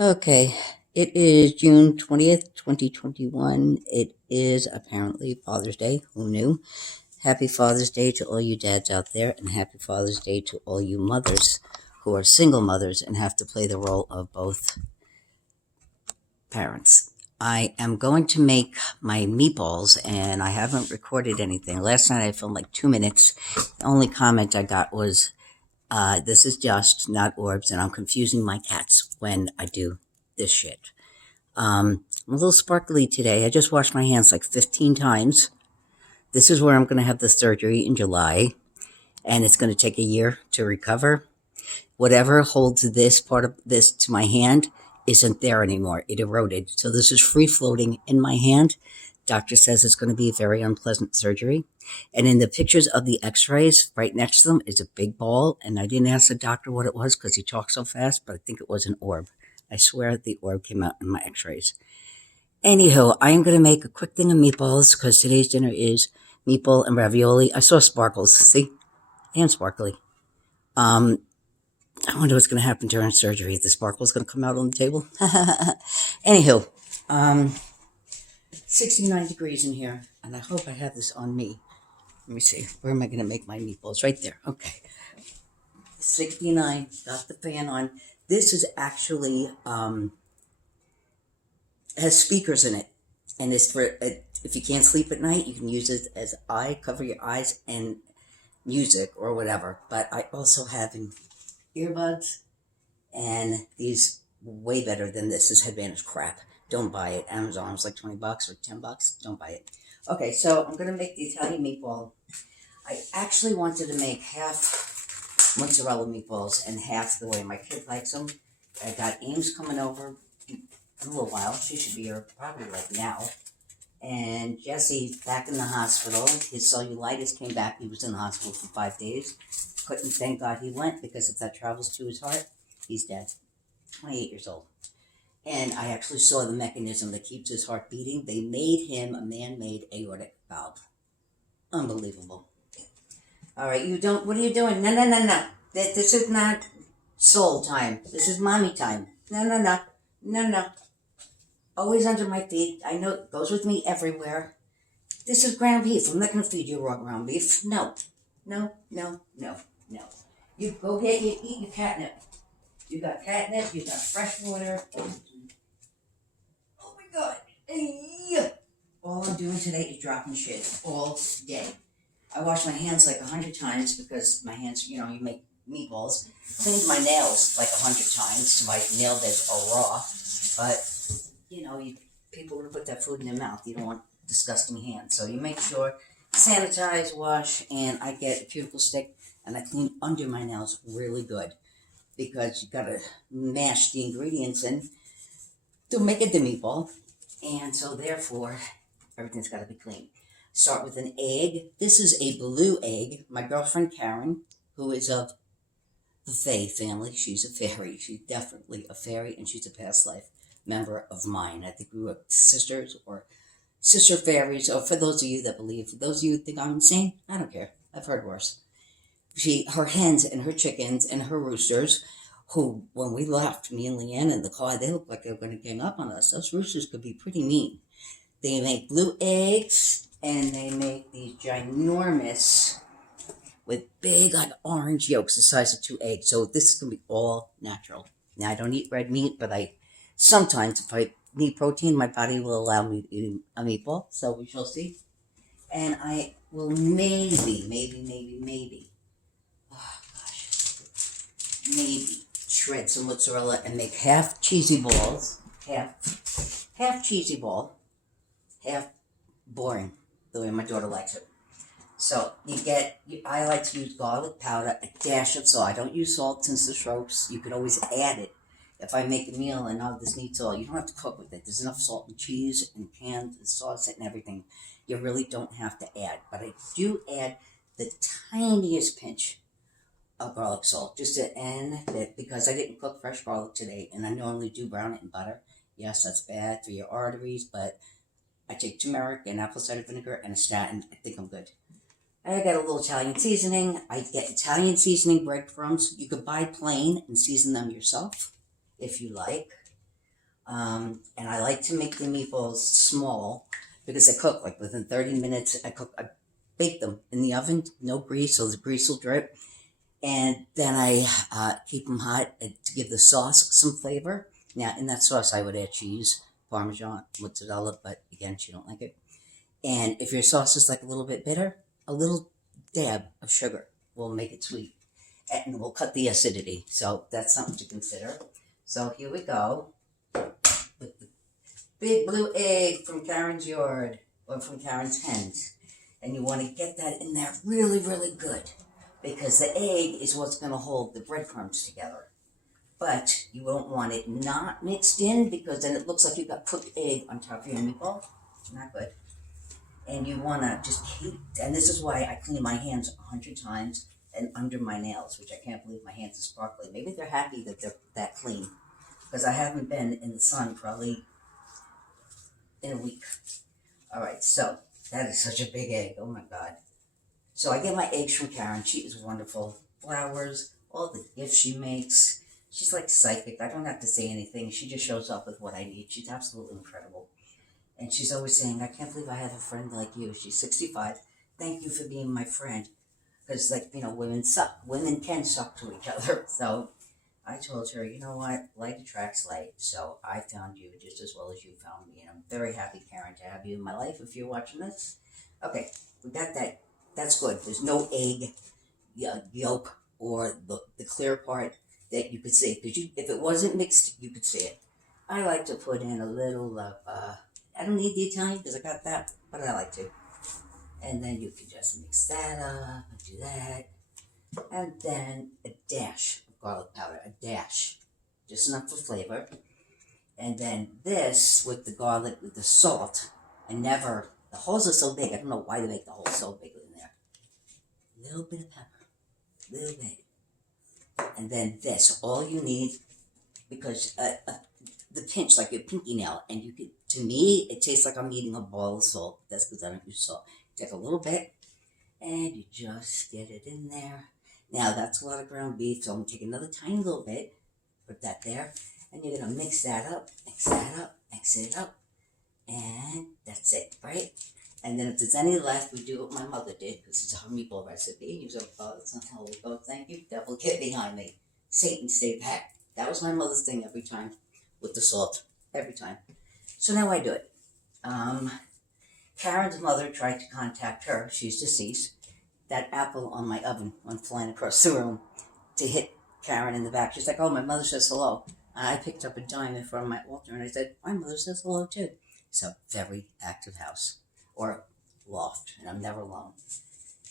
Okay, it is June 20th, 2021. It is apparently Father's Day. Who knew? Happy Father's Day to all you dads out there, and happy Father's Day to all you mothers who are single mothers and have to play the role of both parents. I am going to make my meatballs, and I haven't recorded anything. Last night I filmed like 2 minutes. The only comment I got was, this is just, not orbs, and I'm confusing my cats when I do this shit. I'm a little sparkly today. I just washed my hands like 15 times. This is where I'm going to have the surgery in July, and it's going to take a year to recover. Whatever holds this part of this to my hand isn't there anymore. It eroded. So this is free floating in my hand. Doctor says it's going to be a very unpleasant surgery. And in the pictures of the x-rays, right next to them is a big ball. And I didn't ask the doctor what it was because he talks so fast, but I think it was an orb. I swear the orb came out in my x-rays. Anywho, I am going to make a quick thing of meatballs because today's dinner is meatball and ravioli. I saw sparkles. See? I am sparkly. I wonder what's going to happen during surgery. If the sparkle's going to come out on the table. Anywho, 69 degrees in here, and I hope I have this on me. Let me see. Where am I going to make my meatballs? Right there. Okay. 69. Got the fan on. This is actually has speakers in it, and it's for if you can't sleep at night, you can use it as cover your eyes and music or whatever. But I also have earbuds, and these way better than this. This headband is crap. Don't buy it. Amazon is like $20 or $10. Don't buy it. Okay, so I'm gonna make the Italian meatball. I actually wanted to make half mozzarella meatballs and half the way my kid likes them. I got Ames coming over in a little while. She should be here probably like now. And Jesse back in the hospital. His cellulitis came back. He was in the hospital for 5 days. Couldn't thank God he went, because if that travels to his heart, he's dead. 28 years old. And I actually saw the mechanism that keeps his heart beating. They made him a man-made aortic valve. Unbelievable. All right, what are you doing? No. This is not soul time. This is mommy time. No. Always under my feet. I know it goes with me everywhere. This is ground beef. I'm not going to feed you raw ground beef. No. You go get eat your catnip. You got catnip, you got fresh water. Oh my God. All I'm doing today is dropping shit all day. I wash my hands like 100 times because my hands, you make meatballs. Cleaned my nails like 100 times so my nail beds are raw. But, people want to put that food in their mouth. You don't want disgusting hands. So you make sure, sanitize, wash, and I get a cuticle stick and I clean under my nails really good, because you gotta mash the ingredients in to make it the meatball. And so therefore, everything's gotta be clean. Start with an egg. This is a blue egg. My girlfriend Karen, who is of the Fae family, she's a fairy. She's definitely a fairy, and she's a past life member of mine. I think we were sisters or sister fairies, or for those of you that believe. For those of you who think I'm insane, I don't care. I've heard worse. Her hens and her chickens and her roosters, who, when we left, me and Leanne in the car, they looked like they were going to gang up on us. Those roosters could be pretty mean. They make blue eggs, and they make these ginormous, with big, like, orange yolks the size of 2 eggs. So this is going to be all natural. Now, I don't eat red meat, but sometimes if I need protein, my body will allow me to eat a meatball. So we shall see. And I will maybe, shred some mozzarella and make half cheesy balls, half cheesy ball, half boring, the way my daughter likes it. So I like to use garlic powder, a dash of salt. I don't use salt since the strokes. You could always add it. If I make a meal and this needs salt, you don't have to cook with it. There's enough salt and cheese and canned and sauce and everything. You really don't have to add. But I do add the tiniest pinch of garlic salt, just to end it, because I didn't cook fresh garlic today, and I normally do brown it in butter. Yes, that's bad for your arteries, but I take turmeric and apple cider vinegar and a statin. I think I'm good. I got a little Italian seasoning. I get Italian seasoning breadcrumbs. You could buy plain and season them yourself if you like. And I like to make the meatballs small because they cook like within 30 minutes. I bake them in the oven, no grease, so the grease will drip. And then I keep them hot to give the sauce some flavor. Now, in that sauce, I would add cheese, Parmesan, mozzarella, but again, she don't like it. And if your sauce is like a little bit bitter, a little dab of sugar will make it sweet and will cut the acidity. So that's something to consider. So here we go with the big blue egg from Karen's yard or from Karen's hens. And you want to get that in there really, really good because the egg is what's going to hold the breadcrumbs together. But you won't want it not mixed in because then it looks like you've got cooked egg on top of your meatball. Not good. And you want to just keep, and this is why I clean my hands 100 times and under my nails, which I can't believe my hands are sparkly. Maybe they're happy that they're that clean because I haven't been in the sun probably in a week. All right, so that is such a big egg. Oh my God. So I get my eggs from Karen. She is wonderful. Flowers, all the gifts she makes. She's like psychic. I don't have to say anything. She just shows up with what I need. She's absolutely incredible. And she's always saying, I can't believe I have a friend like you. She's 65. Thank you for being my friend. Because, like, you know, women suck. Women can suck to each other. So I told her, you know what? Light attracts light. So I found you just as well as you found me. And I'm very happy, Karen, to have you in my life if you're watching this. Okay, we got that. That's good. There's no egg yolk or the clear part that you could see. Because if it wasn't mixed, you could see it. I like to put in a little of, I don't need the Italian because I got that, but I like to. And then you can just mix that up and do that. And then a dash of garlic powder, a dash. Just enough for flavor. And then this with the garlic, with the salt, and never, the holes are so big, I don't know why they make the holes so big in there. A little bit of pepper, a little bit. And then this, all you need, because the pinch, like your pinky nail, and you could, to me, it tastes like I'm eating a ball of salt. That's because I don't use salt. Take a little bit, and you just get it in there. Now, that's a lot of ground beef, so I'm going to take another tiny little bit, put that there, and you're going to mix that up, mix it up, and that's it, right? And then if there's any left, we do what my mother did, because it's a meatball recipe. You go, oh, that's not how we go. Thank you. Devil, get behind me. Satan, stay back. That was my mother's thing every time with the salt. Every time. So now I do it. Karen's mother tried to contact her. She's deceased. That apple on my oven went flying across the room to hit Karen in the back. She's like, oh, my mother says hello. And I picked up a dime in front of my altar and I said, my mother says hello too. It's a very active house or loft, and I'm never alone.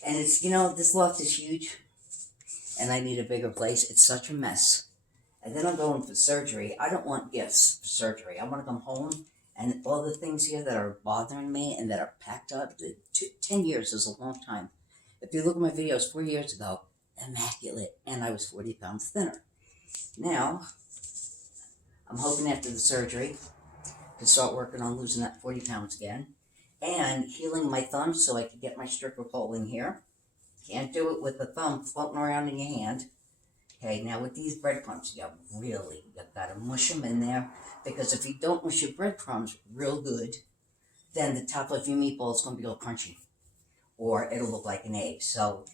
And it's, you know, this loft is huge and I need a bigger place. It's such a mess. And then I'm going for surgery. I don't want gifts for surgery. I want to come home and all the things here that are bothering me and that are packed up. 10 years is a long time. If you look at my videos 4 years ago, immaculate, and I was 40 pounds thinner. Now, I'm hoping after the surgery to start working on losing that 40 pounds again and healing my thumb so I can get my stripper pole in here. Can't do it with the thumb floating around in your hand. Okay, now with these breadcrumbs, you've got to mush them in there, because if you don't mush your breadcrumbs real good, then the top of your meatball is going to be all crunchy, or it'll look like an egg. So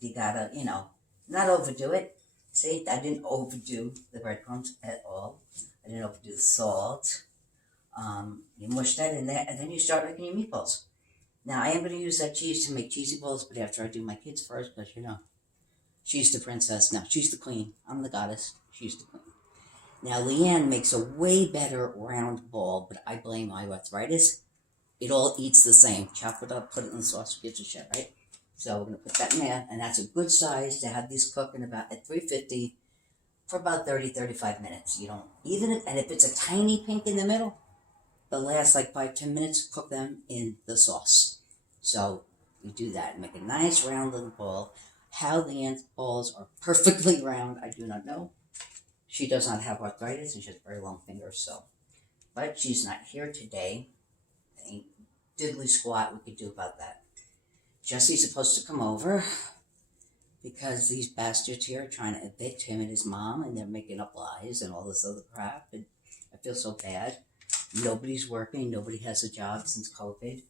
you got to, you know, not overdo it. See, I didn't overdo the breadcrumbs at all. I didn't overdo the salt. You mush that in there, and then you start making your meatballs. Now, I am going to use that cheese to make cheesy balls, but after I do my kids first, because, you know, she's the princess. Now, she's the queen. I'm the goddess. She's the queen. Now, Leanne makes a way better round ball, but I blame my arthritis. It all eats the same. Chop it up, put it in the sauce, gives a shit, right? So we're going to put that in there, and that's a good size to have these cooking about at 350 for about 30-35 minutes. You don't, and if it's a tiny pink in the middle, they'll last like 5-10 minutes. Cook them in the sauce. So you do that. Make a nice round little ball. How Leanne's balls are perfectly round, I do not know. She does not have arthritis, and she has very long fingers, so. But she's not here today. Ain't diddly squat we could do about that. Jesse's supposed to come over because these bastards here are trying to evict him and his mom, and they're making up lies and all this other crap. And I feel so bad. Nobody's working. Nobody has a job since COVID.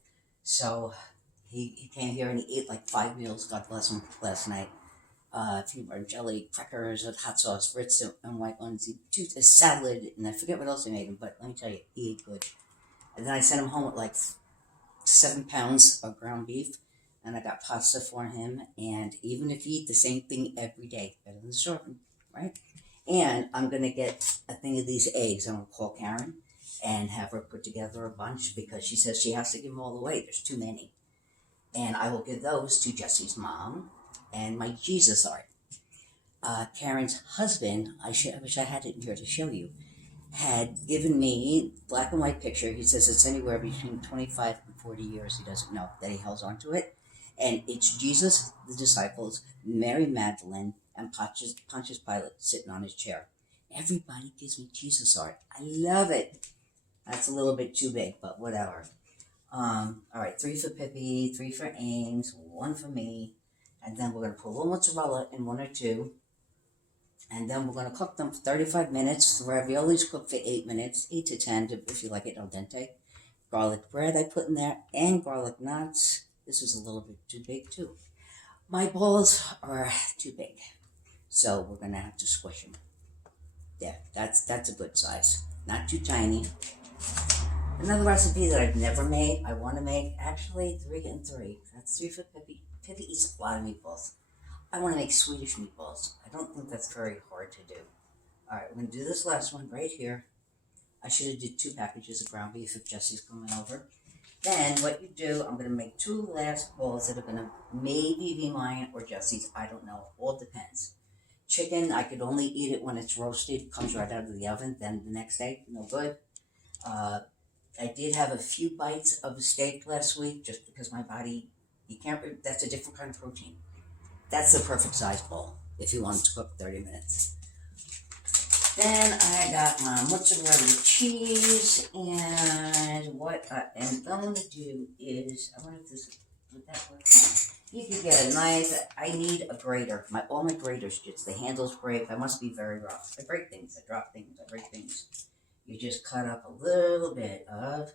So he came here and he ate like 5 meals, God bless him, last night. Peanut butter jelly, crackers with hot sauce, Ritz and white ones. He took a salad, and I forget what else I made him, but let me tell you, he ate good. And then I sent him home with like 7 pounds of ground beef, and I got pasta for him. And even if you eat the same thing every day, better than starving, right? And I'm gonna get a thing of these eggs. I'm gonna call Karen and have her put together a bunch because she says she has to give them all away. There's too many, and I will give those to Jesse's mom and my Jesus art. Karen's husband, I wish I had it in here to show you, had given me black and white picture. He says it's anywhere between 25 and 40 years. He doesn't know that he holds on to it. And it's Jesus, the disciples, Mary Magdalene, and Pontius Pilate sitting on his chair. Everybody gives me Jesus art. I love it. That's a little bit too big, but whatever. All right, 3 for Pippi, 3 for Ames, 1 for me. And then we're going to put a little mozzarella in 1 or 2. And then we're going to cook them for 35 minutes. The raviolis cook for 8 minutes, 8 to 10, if you like it al dente. Garlic bread I put in there, and garlic nuts. This is a little bit too big, too. My balls are too big, so we're going to have to squish them. Yeah, that's a good size. Not too tiny. Another recipe that I've never made, I want to make, actually 3 and 3. That's 3 for Pippi. Pippi eats a lot of meatballs. I want to make Swedish meatballs. I don't think that's very hard to do. All right, we're going to do this last one right here. I should have did 2 packages of ground beef if Jesse's coming over. Then what you do, I'm going to make 2 last balls that are going to maybe be mine or Jesse's. I don't know. All depends. Chicken, I could only eat it when it's roasted. It comes right out of the oven. Then the next day, no good. I did have a few bites of a steak last week just because my body, that's a different kind of protein. That's the perfect size bowl if you want it to cook 30 minutes. Then I got my mozzarella cheese, and what I am going to do is, I wonder if this would that work. You could get a knife. I need a grater. All my graters, just the handles break. I must be very rough. I break things. I drop things. I break things. You just cut up a little bit of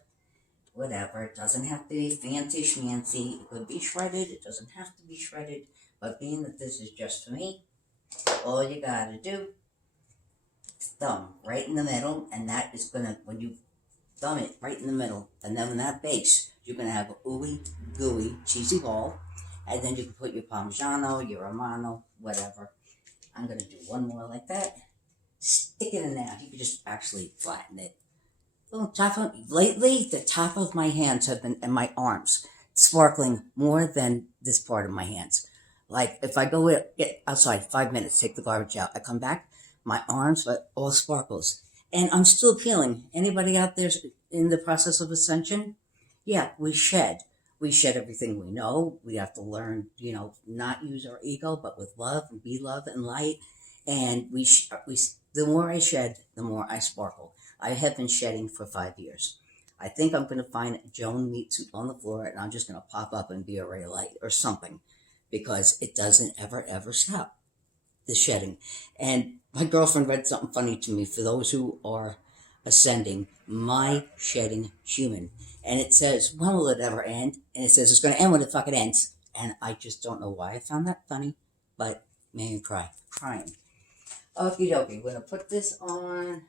whatever. It doesn't have to be fancy schmancy. It could be shredded. It doesn't have to be shredded. But being that this is just for me, all you gotta do is thumb right in the middle, and that is gonna, when you thumb it right in the middle, and then when that bakes, you're gonna have an ooey gooey cheesy ball, and then you can put your Parmigiano, your Romano, whatever. I'm gonna do 1 more like that. Stick it in there. You can just actually flatten it. Lately, the top of my hands have been, and my arms, sparkling more than this part of my hands. Like, if I go get outside 5 minutes, take the garbage out, I come back, my arms are all sparkles. And I'm still peeling. Anybody out there in the process of ascension? Yeah, we shed. We shed everything we know. We have to learn, not use our ego, but with love and be love and light. And the more I shed, the more I sparkle. I have been shedding for 5 years. I think I'm going to find a Joan meat suit on the floor, and I'm just going to pop up and be a ray of light or something. Because it doesn't ever stop, the shedding. And my girlfriend read something funny to me for those who are ascending, my shedding human. And it says, when will it ever end? And it says, it's going to end when it fucking ends. And I just don't know why I found that funny, but made me crying. Okie dokie, we're going to put this on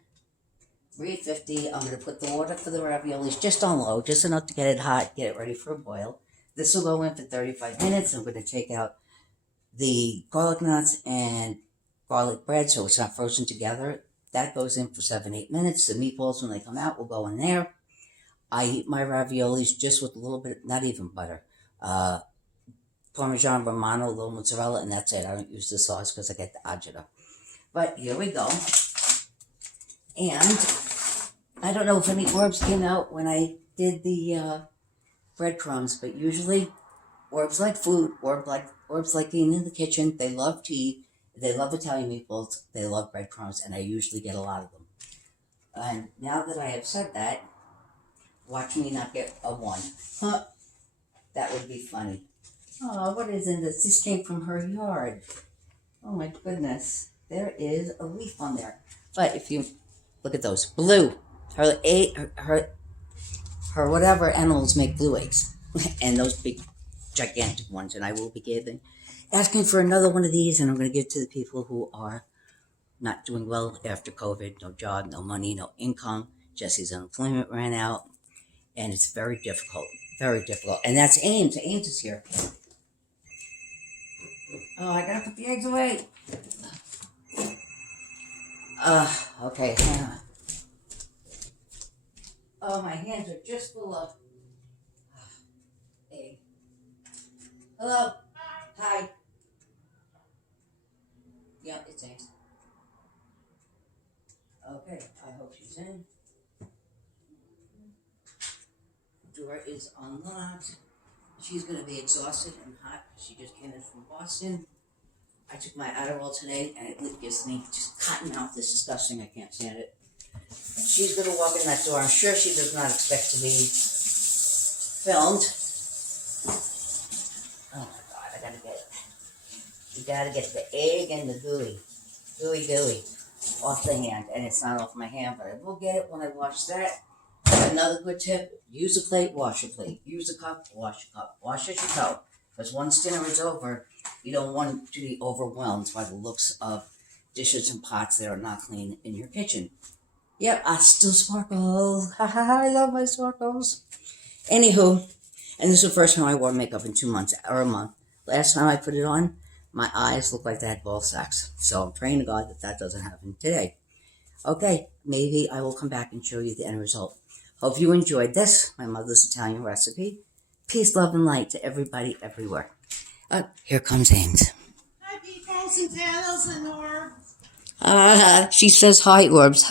350. I'm going to put the water for the raviolis just on low, just enough to get it hot, get it ready for a boil. This will go in for 35 minutes. I'm going to take out the garlic nuts and garlic bread so it's not frozen together. That goes in for 7-8 minutes. The meatballs, when they come out, will go in there. I eat my raviolis just with a little bit, not even butter, Parmesan Romano, a little mozzarella, and that's it. I don't use the sauce because I get the agita. But here we go. And I don't know if any orbs came out when I did the breadcrumbs, but usually orbs like food, orbs like being in the kitchen. They love tea, they love Italian meatballs, they love breadcrumbs, and I usually get a lot of them. And now that I have said that, watch me not get a 1. Huh? That would be funny. Oh, what is in this? This came from her yard. Oh my goodness. There is a leaf on there. But if you Look at those. Blue. Her whatever animals make blue eggs. And those big, gigantic ones. And I will be asking for another one of these, and I'm going to give it to the people who are not doing well after COVID. No job, no money, no income. Jesse's unemployment ran out. And it's very difficult. Very difficult. And that's Ames. Ames is here. Oh, I gotta put the eggs away. Okay, hang on. Oh, my hands are just full of egg. Hello. Hi. Yeah, it's Ames. Okay, I hope she's in. Door is unlocked. She's going to be exhausted and hot. She just came in from Boston. I took my Adderall today, and it gives me just cotton mouth. It's disgusting. I can't stand it. She's going to walk in that door. I'm sure she does not expect to be filmed. Oh my God, I gotta get it. You gotta get the egg and the gooey off the hand, and it's not off my hand, but I will get it when I wash that. Another good tip: use a plate, wash a plate. Use a cup, wash a cup. Wash as you go, because once dinner is over, you don't want to be overwhelmed by the looks of dishes and pots that are not clean in your kitchen. Yep, I still sparkle. Ha ha ha! I love my sparkles. Anywho, and this is the first time I wore makeup in 2 months or a month. Last time I put it on, my eyes looked like they had ball sacks. So I'm praying to God that that doesn't happen today. Okay, maybe I will come back and show you the end result. Hope you enjoyed this, my mother's Italian recipe. Peace, love, and light to everybody, everywhere. Here comes Ames. Hi, meatballs and dadas and orbs. She says hi, orbs.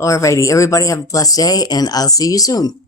Alrighty, everybody have a blessed day, and I'll see you soon.